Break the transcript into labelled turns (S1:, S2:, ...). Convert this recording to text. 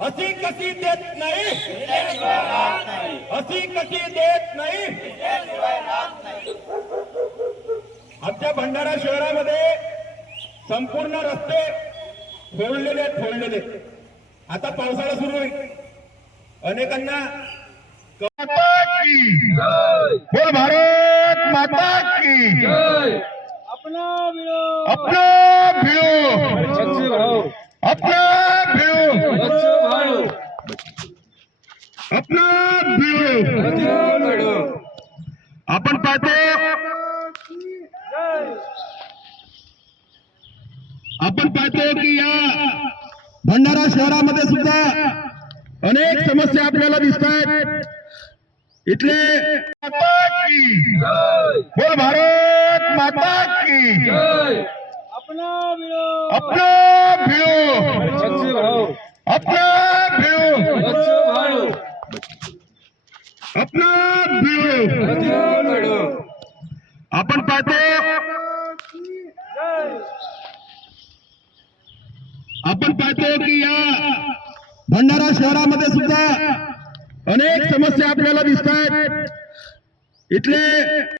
S1: हसी कशी देत नाही? हसी कशी देत नाही? आमच्या भंडारा शहरामध्ये संपूर्ण रस्ते फोडलेले आहेत, फोडलेले. आता पावसाळा सुरू होईल. अनेकांना
S2: माता की बोल भारत माता की
S3: अपना
S2: अपना अपना भिड़ो
S3: बच्चे भाओ
S2: अपना भिड़ो
S3: बच्चे भाओ
S2: आपण पाहतो आपण पाहतो की या भंडारा शहरामध्ये सुद्धा अनेक समस्या आपल्याला दिसत आहेत इथले बोल भारत माता की
S3: अपना
S2: भिड़ो अपना भिड़ो
S3: बच्चे भाओ
S2: अपना भिड़ो
S3: बच्चे भाओ
S2: आपण पाहतो। आपण पाहतो की या भंडारा शहरामध्ये सुद्धा अनेक समस्या आपल्याला दिसतात इथले